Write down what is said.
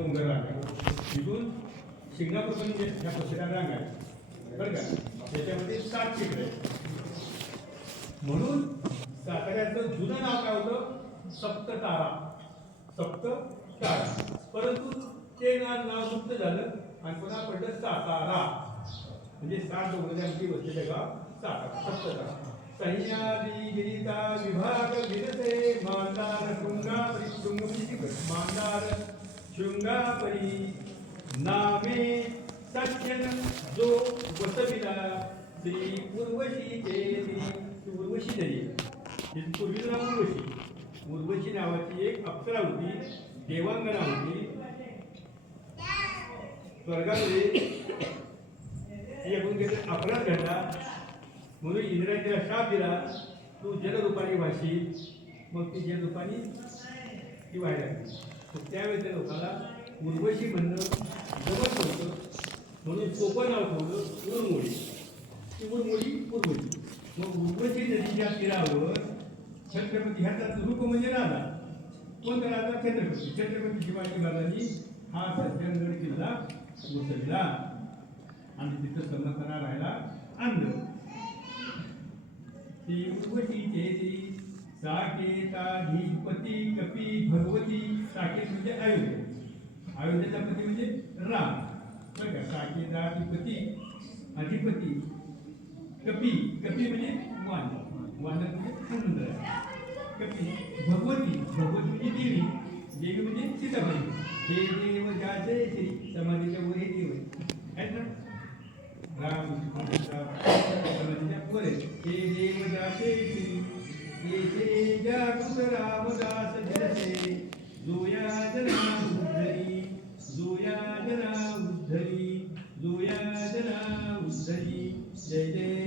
डोंगर रांग. आहे इथून जे ह्या पक्षीला रांग आहे बरं का? त्याच्यामध्ये सात शिखर आहे म्हणून साताऱ्याचं जुनं नाव काय होतं? सप्त तारा सप्त तारा परंतु ते नाव नाव लुप्त झालं आणि पुन्हा पडलं सातारा. म्हणजे सात डोंगरांची वसलेलं गाव सातारा. सप्त तारा सह्याद्री गिरीता शृंगापरी नामे सज्जन जो वसविला श्री उर्वशीचे श्री उर्वशी देवी. पूर्वी नाव उर्वशी. उर्वशी नावाची एक अप्सरा होती देवांगना होती. स्वर्गामध्ये ती आपण घेतलं अपराध घडला म्हणून इंद्राने तिला शाप दिला तू जलरूपाने वाशी. मग ती जलरूपाने ती व्हायला लागली तर त्यावेळी त्या लोकांना उर्वशी म्हणणं जमत होतं म्हणून सोपं नाव ठेवलं उरमोडी ती उरमोडी उर्वशी. मग उर्वशी नदीच्या तीरावर छत्रपती ह्याचा रूप म्हणजे राजा. कोणता राजा? छत्रपती. छत्रपती शिवाजी महाराजांनी हा सज्जनगड किल्ला उसळला आणि तिथं समर्थना राहायला आणलं. ती उर्वशीचे साकेताधिपती धीपती कपी भगवती साकेत म्हणजे अयोध्या अयोध्येचा पती म्हणजे राम बरं का साकेता अधिपती अधिपती कपी कपी म्हणजे वान वानर म्हणजे समुद्र कपी भगवती भगवती म्हणजे देवी देवी म्हणजे सीताबाई हे देव ज्याचे श्री समाधीच्या वर हे देव आहे. आहेत ना राम समाधीच्या वर आहे. हे देव ज्याचे श्री जोया उद्धरी जोया जना उद्धरी जोया उद्धरी जय जय